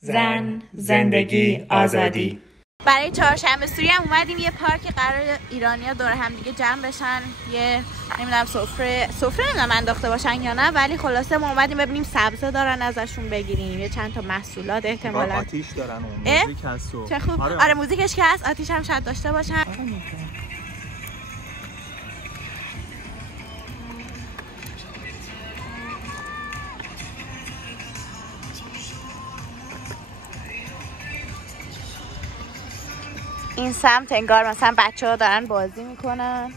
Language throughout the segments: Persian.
زن، زندگی، آزادی. برای چهارشنبه سوری هم اومدیم یه پارک قرار ایرانی‌ها دور هم دیگه جمع بشن، یه نمیدونم سفره نمیدونم انداخته باشن یا نه، ولی خلاصه ما اومدیم ببینیم سبزه دارن ازشون بگیریم، یه چند تا محصولات احتمالاً آتیش دارن و موزیک هست و چه خوب. آره موزیکش که هست، آتیش هم شاید داشته باشن. این سمت انگار مثلا بچه‌ها دارن بازی میکنن،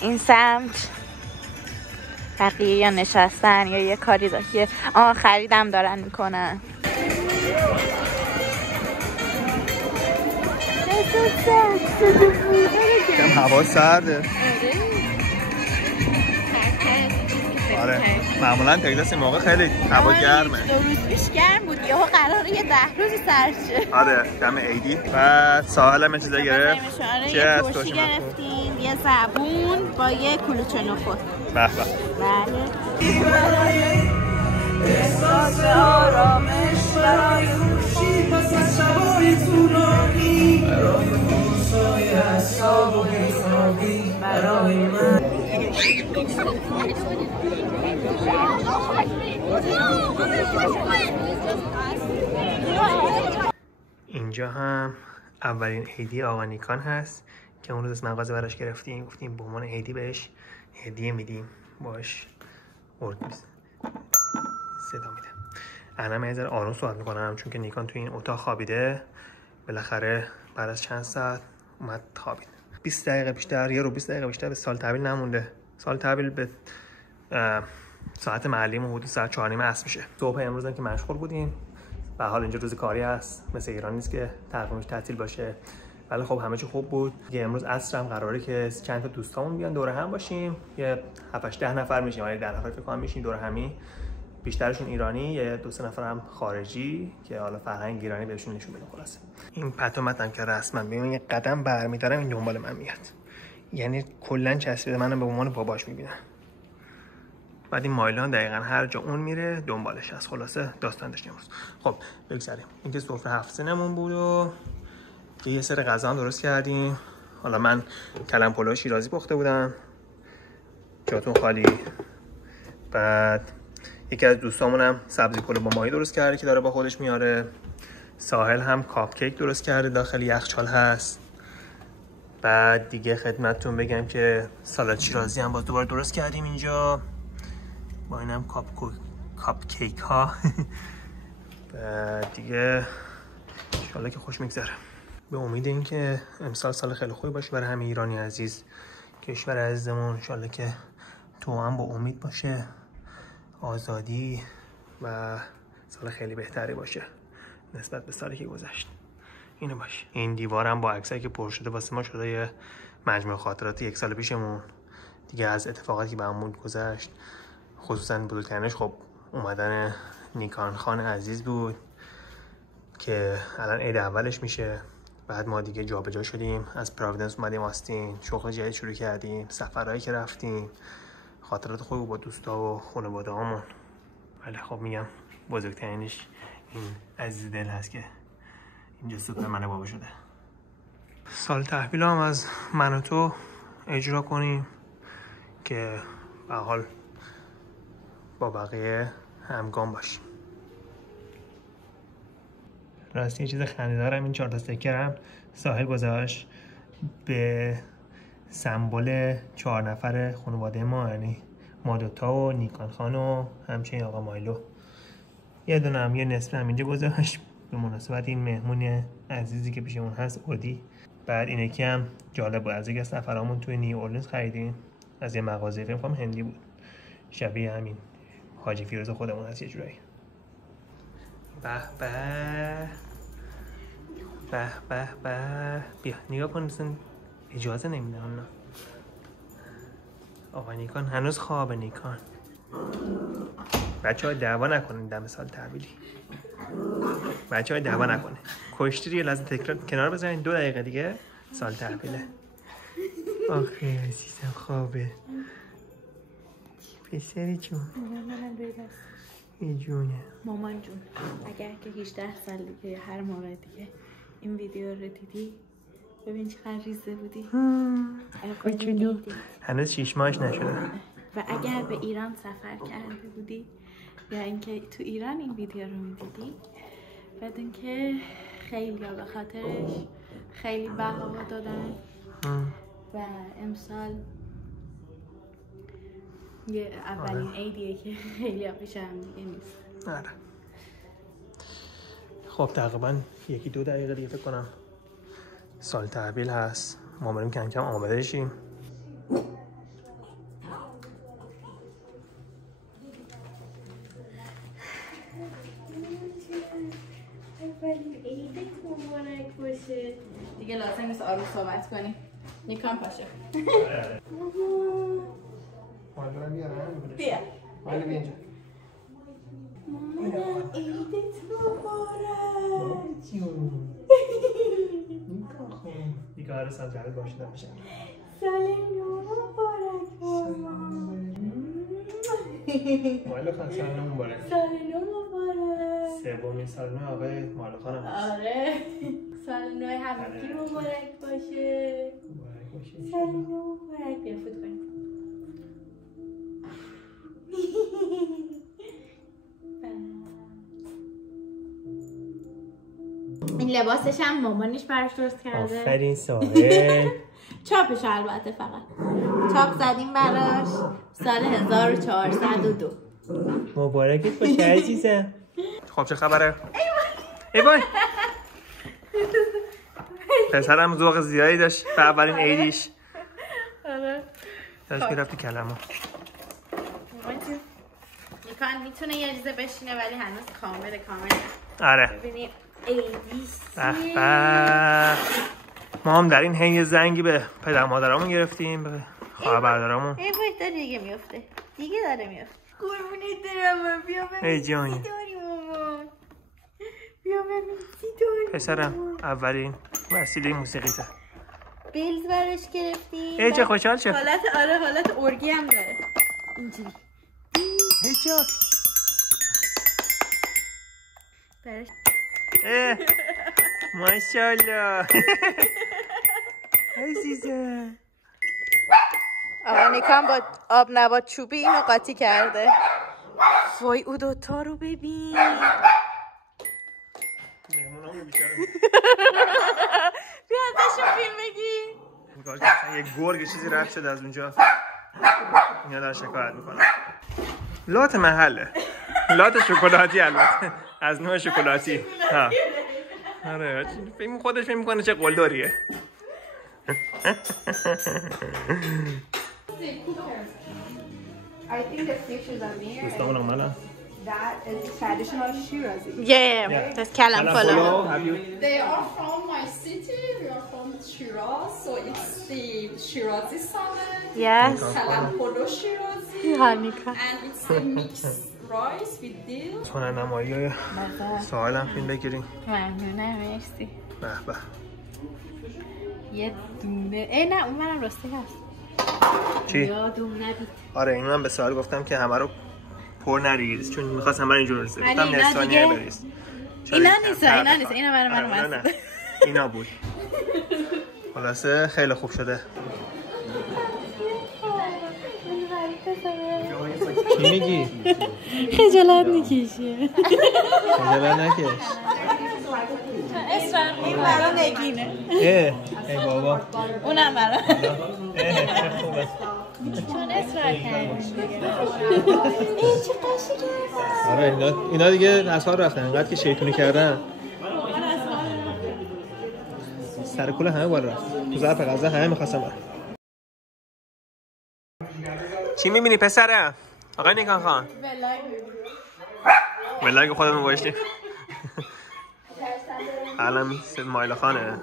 این سمت بقیه یا نشستن یا یه کاری داشت، یه خریدم دارن میکنن. کم هوا سرده. آره معمولا تگزاس این موقع خیلی هوا گرمه. 2 روز پیش گرم بود، یهو قراره یه 10 روز سرد شه. آره دم عیدی. و ساحل هم چیزا گرفت. یه ترشی گرفتیم، یه زبون با یه کلوچه نخود. به به. بله. احساس آرامش برای خوشی پس از شبای طولانی، برای فرصای حساب و بیخوابی برای من. اینجا هم اولین عیدی آقا نیکان هست که اون روز از مغازه براش گرفتیم، گفتیم به عنوان عیدی بهش هدیه میدیم، باش صدا میده. الان من یه ذره آروم صحبت میکنم چون که نیکان تو این اتاق خوابیده، بالاخره بعد از چند ساعت اومد خوابید. 20 دقیقه بیشتر یا رو 20 دقیقه بیشتر به سال تحویل نمونده. سال تحویل به ساعت محلیمون حدود ساعت 4:30 عصر میشه. صبح امروز هم که مشغول بودیم، به حال اینجا روز کاری هست، مثل ایران نیست که تقویمش تعطیل باشه، ولی خب همه چی خوب بود. دیگه امروز عصر هم قراره که چند تا دوستامون بیان دور هم باشیم، یه 7-8 نفر میشیم، ولی 10 نفر فکر کنم میشیم دور همی، بیشترشون ایرانی، یه 2-3 نفر هم خارجی که حالا فرهنگ ایرانی بهشون نشون بدیم. خلاصه این پتومتم که رسما ببین یه قدم برمی‌دارم این دنبال من میاد، یعنی کلا چسبیده، منو به عنوان باباش میبینه. بعد این مایلان دقیقاً هر جا اون میره دنبالش هست. خلاصه داستان داشتیم امروز. خب بگذاریم، این که سفره 7 سنمون بود و یه سری غذا هم درست کردیم. حالا من کلم پلو شیرازی پخته بودم، جاتون خالی. بعد یکی از دوستامونم سبزی پلو با ماهی درست کرده که داره با خودش میاره. ساحل هم کاپ کیک درست کرده، داخل یخچال هست. بعد دیگه خدمتتون بگم که سالاد شیرازی هم باز دوباره درست کردیم اینجا با اینم کاپ کیک ها. بعد دیگه انشالله که خوش میگذره. به امید این که امسال سال خیلی خوبی باشه برای همه ایرانی عزیز، کشور عزیزمون. انشالله که تو هم با امید باشه، آزادی و سال خیلی بهتری باشه نسبت به سالی که گذشت. اینو باشه. این دیوارم با عکسایی که پر شده واسه ما شده یه مجموعه خاطرات 1 سال پیشمون دیگه، از اتفاقاتی که برامون گذشت. خصوصا بزرگترینش خب اومدن نیکان خان عزیز بود که الان عید اولش میشه. بعد ما دیگه جابجا شدیم، از پراویدنس اومدیم آستین، شغل جدید شروع کردیم، سفرهایی که رفتیم، خاطرات خوبی با دوستا و خانواده هامون. ولی خب میگم بزرگترینش این عزیز دل هست که اینجا سوپرمن بابا شده. سال تحویل هم از من و تو اجرا کنیم که به حال با بقیه همگام باشیم. راستی یه چیز خنده‌دارم، این 4 تا استیکرم ساحل گذاشت به سمبل 4 نفر خانواده ما، یعنی ما دوتا و نیکان خان و همچنین آقا مایلو. یه دونه هم یه نصف هم اینجا گذاشت به مناسبت این مهمون عزیزی که پیشمون هست، اردی. بعد این یکی هم جالب بود، از یک از سفرامون توی نیو اورلینز خریدیم از یه مغازه، فکر کنم هندی بود، شبیه همین حاجی فیروز خودمون هست یه جورایی. به به به به به، بیا نگاه کن، مثلا اجازه نمیده نه. آقا نیکان هنوز خوابه. نیکان بچه‌ها دعوا نکنین دم سال تحویلی. بچه‌ها دعوا نکنین. کشتی رو یه لحظه تکرار کنار بذارین 2 دقیقه دیگه سال تحویله. آخه عزیزم خوابه. پسری جون. منم بیدست. ای جونه. مامان جون اگر که 18 سال دیگه یا هر موقع دیگه این ویدیو رو دیدی ببین چقدر ریزه بودی. کوچولو. هنوز 6 ماهش نشده. و اگر به ایران سفر کرده بودی یا اینکه تو ایران این ویدیو رو میدیدی بدون که خیلی به خاطرش خیلی بها دادن و امسال یه اولین عیدیه که خیلی پیش هم دیگه نیست. آره. خب تقریبا 1-2 دقیقه دیگه فکر کنم سال تحویل هست. ما بریم کم کم آماده شیم. مبارک باشه. دیگه لازم نیست آروم صحبت کنیم. نیکان پاشه. مادرم بیارم. بیا. ولی بیا اینجا. مامانم عیدت مبارک. دیگه هر سال جلد باشیده میشه. سال نو مبارک مامان. مایلا خان سال نو مبارک. سال نو مبارک. سومین سال نو آقای مایلا خانم هست. آره. سال نو همگی مبارک باشه. مبارک باشه. سال نو مبارک. بیا فوت کنیم. این لباسش هم مامانش براش درست کرده. آفرین ساحل. چاپش البته فقط چاپ زدیم براش سال 1402. مبارکت باشه عزیزم. خب چه خبره؟ ای وای. پسرم ذوق زیادی داشت به اولین عیدیش. آره. داشت میرفت تو کلمو. نیکان میتونه یه ریزه بشینه ولی هنوز کامل. آره. ببینیم عیدیش. ما هم در این حین یه زنگی به پدر مادرامون گرفتیم، به خواهر برادرامون. ای وای داره دیگه میفته. قربونت دارم. بیا ببین. ای جانی. داری مامان. بیا ببین چی داری. پسرم اولین وسیله موسیقیته. بیلز براش گرفتیم. ای چه خوشحال شد. حالت ارگی هم داره. اینجوری. ای جان. براش. ماشاءالله. عزیزه. آقا نیکان با آب نبات چوبی اینو قاطی کرده. وای او دوتا رو ببین. بیا ازشون فیلم بگی. یه گرگ چیزی رد شده از اونجا. اینا داره شکایت میکنه. لات محله. لات شکلاتی البته. از نوع شکلاتی. ها. آره خودش فکر میکنه چه قلدریه. I think the pictures on there. دوستامون اومدن. That is traditional Shirazi. Yeah, that's kalam polo. They are from my city. We are from Shiraz, so it's the Shirazi salad. Yes. Kalam polo Shirazi. Hanika. And it's the mixed rice with dill. هنرنمایی های ساحل هم فیلم بگیریم. ممنونه مرسی. به به. یه دونه نه اون منم راسته هست. چی؟ یادم ندید. آره این من به ساحل گفتم که همه رو پر نریز چون می‌خواستم من اینجوری بریزم. ولی گفتم اینا نصفانیه دیگه- بریز. اینا نیست اینا برای من آره، اومد. اینا بود. خلاصه خیلی خوب شده. چی میگی؟ خجالت نکشه. خجالت نکش. این برای نگینه. ای بابا. اونم برای. خوبه. چون اصرار کردیم دیگه. این چه قشنگه. آره اینا دیگه اصحاب رفتن انقدر که شیطونی کردن. سر کل همه بالا رفت. تو ظرف غذا همه می‌خواستم برن. چی می‌بینی پسرم؟ آقای نیکان خان. ولاگ خودمون باشیم. الان مایلا خانه.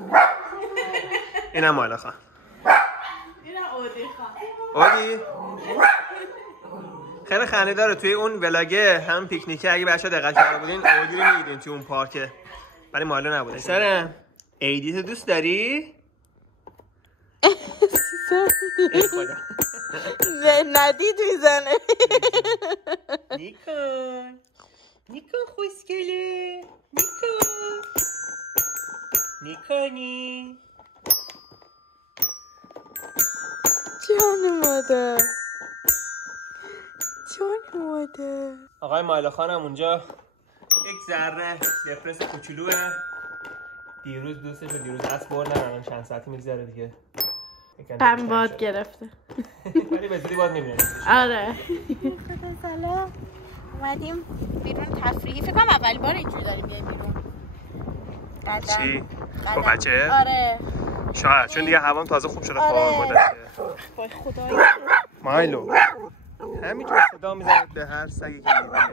اینم مایلا خان. اینم اودی خان. اودی؟ خیلی خنده داره. توی اون ولاگه هم پیکنیکه اگه بچه‌ها دقت کرده بودین ایدی رو می‌دیدین توی اون پارک، ولی مایلو نبوده. سرم ایدی تو دوست داری؟ ای خدا ندید میزنه. نیکون خوشگله. نیکونی جان مادر. آقای مایلا خانم اونجا یک ذره دپرس کوچولوه. دیروز دوستش رو دیروز دست بردن، الان چند ساعتی میگذره دیگه هم باد گرفته ولی به زودی باد نمیاد. آره. سلام. اومدیم بیرون تفریحی. فکر کنم اولین بار اینجوری داریم بیایم بیرون. چی؟ با بچه؟ آره. شاید چون دیگه هوام تازه خوب شده. آره. وای خدایا. مایلو همینجور صدا میزنه به هر سگی که میبینه.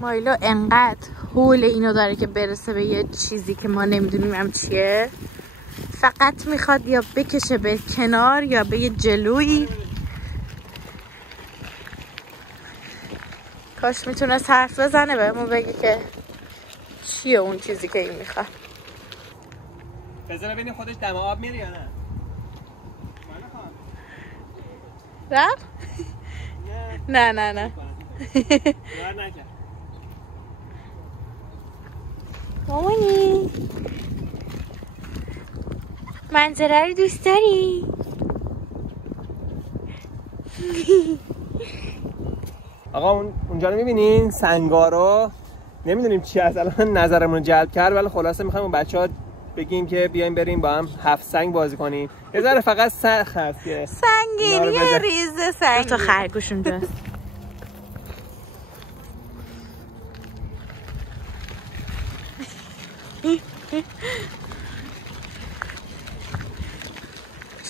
مایلو انقدر حول اینو داره که برسه به یه چیزی که ما نمیدونیم هم چیه. فقط میخواد یا بکشه به کنار یا به یه جلویی. کاش میتونست حرف بزنه بهمون بگه که چیه اون چیزی که این میخواد. بذار ببینیم خودش دم آب میره یا نه. رفت؟ نه مامانی منظره رو دوست داری؟ آقا اونجا رو میبینین سنگارو نمیدونیم چی هست، الان نظرمون جلب کرد، ولی خلاصه میخوایم اون بچه‌ها بگیم که بیایم بریم با هم 7 سنگ بازی کنیم. یه ذره فقط سخت هست که سنگین یه ریزه سنگین. تا خرگوش اونجاست.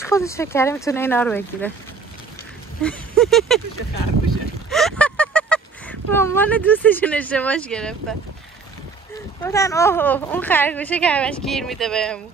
خودش فکر کرده میتونه اینا رو بگیره. به عنوان دوستشون اشتباهش گرفتن. گفتن اوه اون خرگوشه که همش گیر میده بهمون.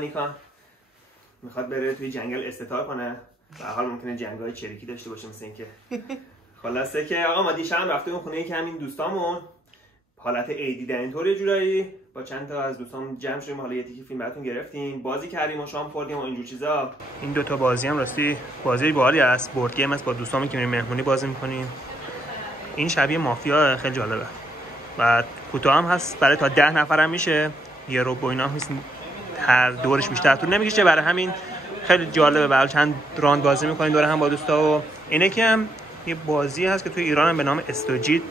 نیکان میخواد بره توی جنگل استتار کنه. به هر حال ممکنه جنگ‌های چریکی داشته باشه مثل اینکه. خلاصه که آقا ما دیشب رفتیم اون خونه که همین دوستامون حالت عیدی در اینطور یه جورایی با چند تا از دوستامون جمع شدیم، حالا یه تیکه فیلم براتون گرفتیم، بازی کردیم و شام خوردیم و اینجور چیزا. این دو تا بازی هم راستی بازی باحالی است، بورد گیم است، با دوستامون که میریم مهمونی بازی می‌کنیم. این شبیه مافیا خیلی جالبه. و کوتاه هم هست، برای تا 10 نفر هم میشه. یه رو با اینا هست، هر دورش بیشتر طول نمیکشه، برای همین خیلی جالبه. برای چند راند بازی میکنین دوره هم با دوستا. و اینه که هم یه بازی هست که توی ایران هم به نام استوجیت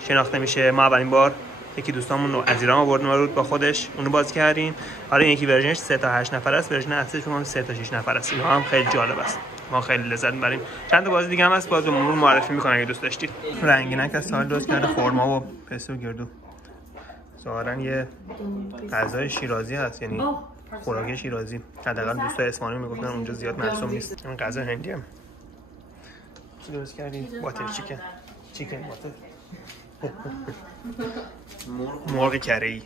شناخته میشه. ما اولین بار یکی دوستامون رو از ایران آورد با خودش، اونو بازی کردیم. حالا این یکی ورژنش 3 تا 8 نفر است، ورژن اصلیش هم 3 تا 6 نفر است. اینا هم خیلی جالب است، ما خیلی لذت میبریم. چند تا بازی دیگه هم هست، بازمون معرفی میکنم اگه دوست داشتید. رنگینک از سال درست کرده، خرما و پستو گردو. ظاهرا یه غذای شیرازی هست، یعنی خوراک شیرازی. حداقل دوستای اصفهانی میگفتن اونجا زیاد مرسوم نیست. این غذا هندی هم چی درست کردی؟ باتر چیکن باتر. مرغ کره‌ای.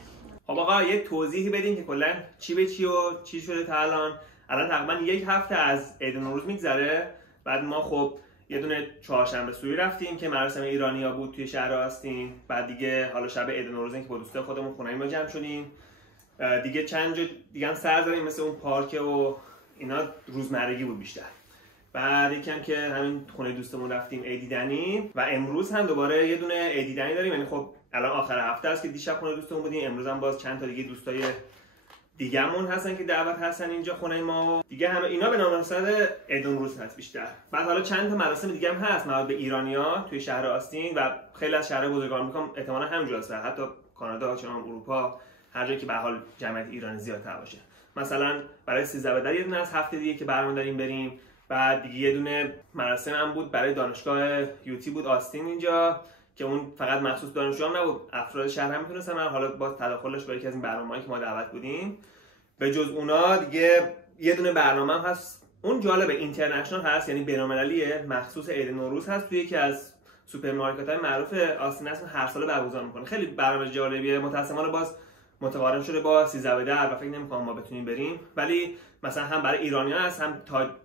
خب آقا یه توضیحی بدین که کلا چی به چی و چی شده تا الان. الان تقریبا 1 هفته از عید نوروز میگذره. بعد ما خب یه دونه چهارشنبه سوری رفتیم که مراسم ایرانیا بود توی شهر آستین. بعد دیگه حالا شب عید نوروز که با دوستای خودمون خونه‌ای ما جمع شدیم. دیگه چند جا دیگه هم سر زدیم، مثل اون پارک و اینا روزمرگی بود بیشتر. بعد یکم که همین خونه دوستمون رفتیم عیدیدنی و امروز هم دوباره یه دونه عیدیدنی داریم. یعنی خب الان آخر هفته است که دیشب خونه دوستمون بودیم، امروز هم باز چند تا دیگه دوستای دیگه‌مون هستن که دعوت هستن اینجا خونه ما. دیگه همه اینا به مناسبت عید نوروز هست بیشتر. بعد حالا چند تا مراسم دیگه هم هست مربوط به ایرانی‌ها توی شهر آستین و خیلی از شهرهای بزرگ آمریکا احتمالاً همینجوریه، حتی کانادا، چون اروپا هر جایی که به حال جمعیت ایرانی زیادتر باشه. مثلا برای 13 بدر یه دونه از هفته دیگه که برنامه داریم بریم. بعد دیگه یه دونه مراسم هم بود برای دانشگاه یوتی بود آستین اینجا که اون فقط مخصوص دانشجویان نبود، افراد شهر هم میتونستن. حالا با تداخلش با یکی از این برنامه‌هایی که ما دعوت بودیم. به جز اونا دیگه یه دونه برنامه هم هست، اون جالب اینترنشنال هست، یعنی بین‌المللیه، مخصوص عید نوروز هست، توی یکی از سوپرمارکت‌های معروف آستین هست، هر سال برگزار می‌کنه. خیلی برنامه جالبیه. متأسفانه باز متقارن شده با 13 بدر و فکر نمی‌کنم ما بتونیم بریم، ولی مثلا هم برای ایرانیان هست، هم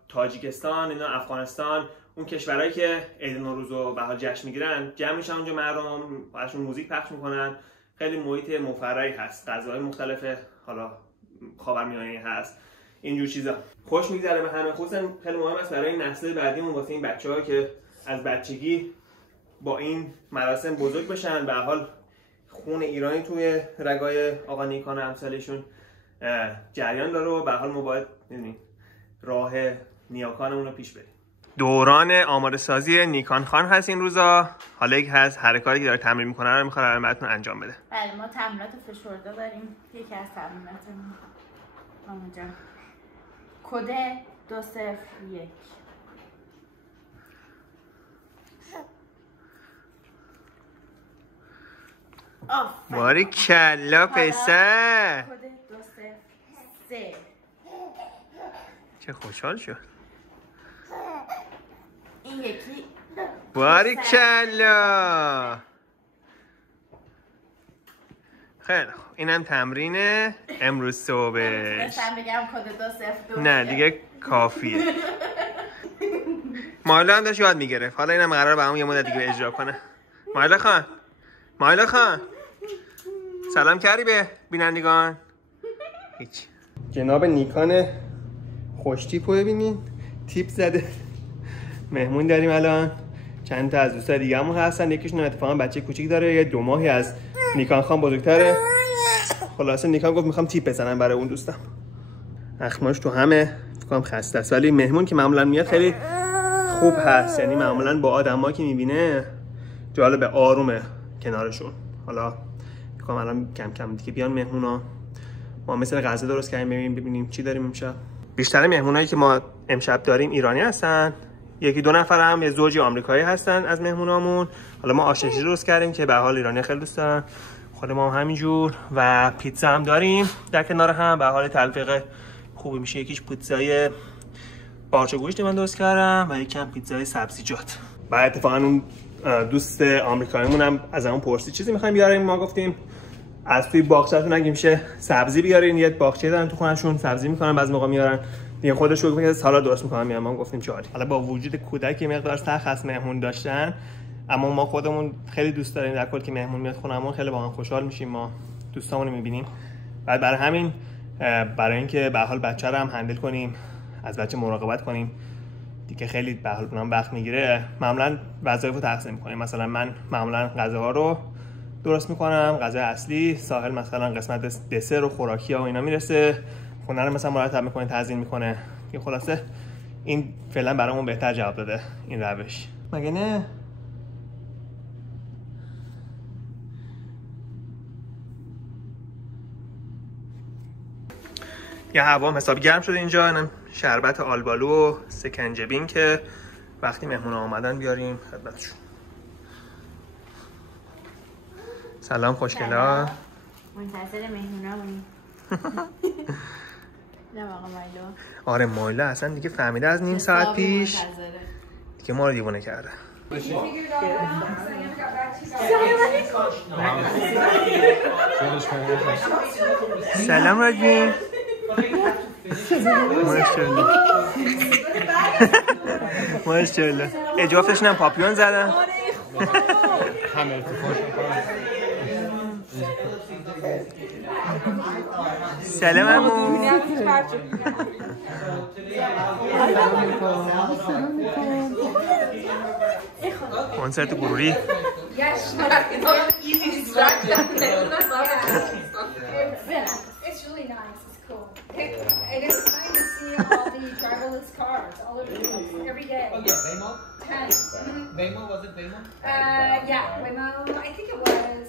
تاجیکستان، اینا افغانستان، اون کشورهایی که عید نوروز رو به حال جشن میگیرن، جمع میشن اونجا، مردم براشون موزیک پخش میکنن. خیلی محیط مفرحی هست، غذاهای مختلف، حالا خاورمیانه‌ای هست، اینجور چیزا. خوش میگذره به همه. خصوصا خیلی مهم است برای نسل بعدیمون، واسه این بچه‌ها که از بچگی با این مراسم بزرگ بشن. به حال خون ایرانی توی رگای آقا نیکان و امثالشون جریان داره و به حال ما باید راه نیاکانمون رو پیش بریم. دوران آماده سازی نیکان خان هست این روزا. حالا یک از حرکاتی که داره تمرین میکنه رو میخواد الان براتون انجام بده. بله ما تمرینات فشرده داریم. یکی از تمریناتمون اونجا کد 201. باری کلا پسر. کد 203. چه خوشحال شد. این یکی باری کلا. خیلی خوب، اینم تمرین امروز صبحش. مثلا بگم کد 202. نه دیگه کافیه. مایلا هم داشت یاد میگرفت، حالا اینم قراره با همون یه مدت دیگه اجرا کنه. مایلا خان سلام کردی به بینندگان؟ هیچ. جناب نیکان خوشتیپ رو ببینین، تیپ زده. مهمون داریم الان، چند تا از دوستای دیگه همون هستن. یکیشون اتفاقا بچه کوچیک داره، یه 2 ماهی از نیکان خان بزرگتره. خلاصه نیکان گفت میخوام تیپ بزنم برای اون دوستم. اخماش تو همه فکرم خسته است، ولی مهمون که معمولا میاد خیلی خوب هست، یعنی معمولا با آدمایی که میبینه جالب، آرومه کنارشون. حالا میگم الان کم کم دیگه بیان مهمونا، ما مثلا غذا درست کردیم ببینیم چی داریم امشب. بیشتر مهمونایی که ما امشب داریم ایرانی هستن، یکی 2 نفر هم یه زوجی آمریکایی هستن از مهمونامون. حالا ما آشپزی درست کردیم که به حال ایرانی خیلی دوست دارن، خود ما هم همینجور، و پیتزا هم داریم در کنار هم، به حال تلفیق خوبی میشه. یکیش پیتزای پارچه گوشت من درست کردم و یکم پیتزای سبزیجات. بعد اتفاقا اون دوست آمریکاییمون هم از همون پرسید چیزی می‌خوایم بیاریم، ما گفتیم از توی باغچه‌تون اگه میشه سبزی بیارین. یه باغچه دارن تو خونه‌شون، سبزی می‌کنن، بعضی موقع میارن دیگه خودش رو میگه سالاد درست می‌کنن میارن. ما گفتیم جاری. حالا با وجود کودک مقدار سخت از مهمون داشتن، اما ما خودمون خیلی دوست داریم در کل که مهمون میاد خونمون، خیلی با هم خوشحال میشیم، ما دوستامون رو می‌بینیم. بعد برای همین برای اینکه به حال بچه رو هم هندل کنیم، از بچه مراقبت کنیم دیگه، خیلی به حال اونم وقت میگیره. معمولا وظایف رو تقسیم می‌کنیم. مثلا من معمولا غذاها رو درست می‌کنم، غذای اصلی، ساحل مثلا قسمت دسر و خوراکی‌ها و اینا میرسه، خونه رو مثلا مرتب می‌کنه، تزیین می‌کنه. این خلاصه این فعلا برامون بهتر جواب داده این روش. مگه نه؟ یه هوا حسابی گرم شده اینجا. اینم شربت آلبالو و سکنجبین که وقتی مهمونا اومدن بیاریم خدمتشون. سلام خوشگلا. منتظر مهمونامونی. نه آقا مایلا. آره مایلا اصلا دیگه فهمیده از نیم ساعت پیش دیگه ما رو دیوونه کرده. سلام راجین. ماشاءالله. اجافتشون هم پاپیون زدن. سلام عمو. کنسرت گروری. It's really nice. It's cool. And it's nice to see all the driverless cars all over the place every day. Oh yeah, Waymo? 10. Waymo, was it Waymo? Yeah, Waymo, I think it was.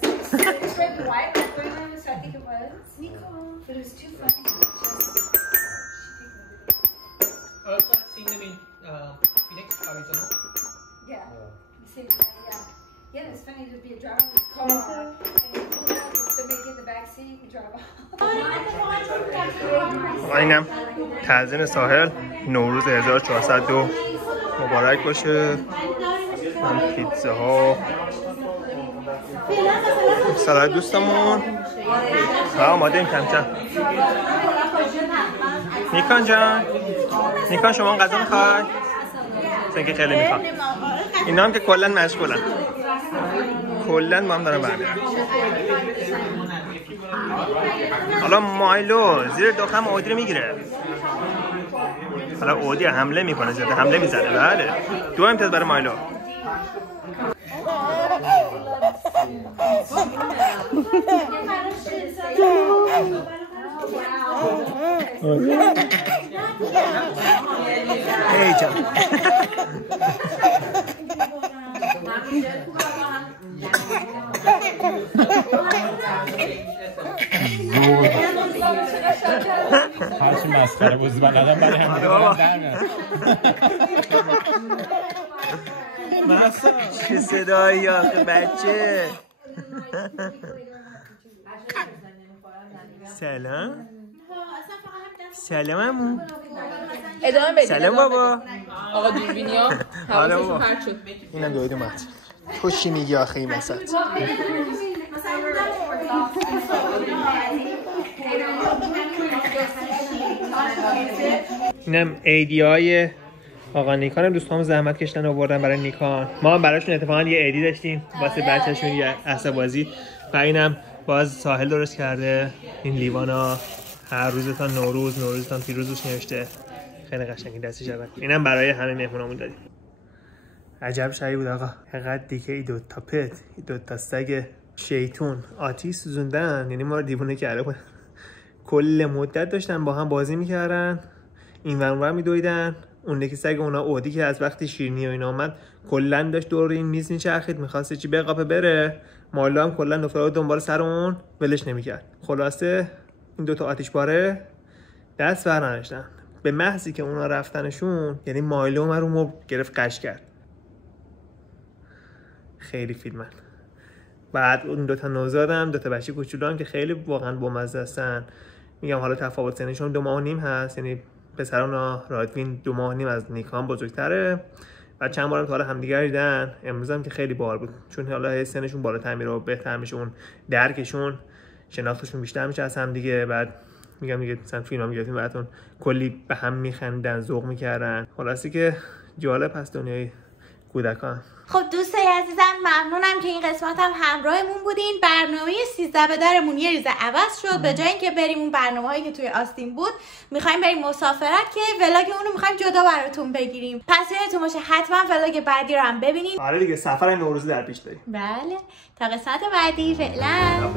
It's red and white, like Waymo, so I think it was. But it was too funny. Also, I've seen them in Phoenix, Arizona. Yeah. You see, yeah, it's funny to be a driverless car and you pull out and somebody get in the back seat and drive off. اینم تزیین ساحل نوروز 1402 مبارک باشه. پیتزاها سلام دوستمون آماده کم کم. نیکان جان، نیکان شما غذا میخوای؟ که خیلی میخوام. اینا هم که کلا مشغولن، کلا با هم دارن برمیرن. حالا مایلو زیر داخم اودی رو میگیره. حالا اودی حمله میکنه، زیاده حمله میزنه. بله 2 امتیاز برای مایلو. ای جان هرچی مسخره بازی بلدم برای همه چه صدایی آخه بچه. سلام سلام امو. ادامه بدید. سلام بابا. آقا دوربینیا حواسشون پرت شد. اینم دوید اومد. تو چی میگی آخه این وسط؟ اینم ایدیای آقا نیکان هم دوستان زحمت کشتن آوردن برای نیکان. ما هم براشون اتفاقا یه ایدی داشتیم واسه بچه‌شون یه عصا بازی و اینم باز ساحل درست کرده. این لیوانا هر روزتان نوروز، نوروزتان پیروز نوشته. خیلی قشنگی دستی شد. اینم برای همه مهمونامون دادیم. عجب شایی بود آقا. اینقدر دیگه ای 2 تا پت، 2 تا سگ شیطون آتیش سوزوندن، یعنی ما رو دیوونه کرده بود. کل مدت داشتن با هم بازی میکردن، این ور اون ور میدویدن. اون یکی سگ اونا اودی که از وقتی شیرینی و اینا اومد کلا داشت دور این میز میچرخید، میخواست چی بقاپه بره. مالا هم کلا افتاد دنبال سر اون، ولش نمیکرد. خلاصه این 2 تا آتیش باره دست برنداشتن. به محضی که اونا رفتنشون، یعنی مایلو اومد رو گرفت قش کرد. خیلی فیلمن. بعد اون 2 تا نوزادم، 2 تا بچه کوچولو هم که خیلی واقعا بامزه هستن. میگم حالا تفاوت سنشون 2 ماه و نیم هست، یعنی پسران رادوین 2 ماه و نیم از نیکان بزرگتره و چند بارم تا حالا همدیگه دیدن. امروز هم که خیلی باحال بود، چون حالا سنشون بالاتر میره و بهتر میشه، اون درکشون شناختشون بیشتر میشه از هم دیگه. بعد میگم دیگه مثلا فیلمام میگفتیم بعدون کلی به هم میخندن، ذوق میکردن. خلاصی که جالب هست دنیای کودکان. خب دوستای عزیزم ممنونم که این قسمت هم همراهمون بودین. برنامه 13 به درمون یه ریزه عوض شد. به جای اینکه بریم اون برنامه‌هایی که توی آستین بود، می‌خوایم بریم مسافرت که ولاگ اون رو می‌خوایم جدا براتون بگیریم. پس یادتون باشه حتما ولاگ بعدی رو هم ببینین. آره دیگه سفر نوروزی در پیش داریم. بله تا قسمت بعدی فعلا.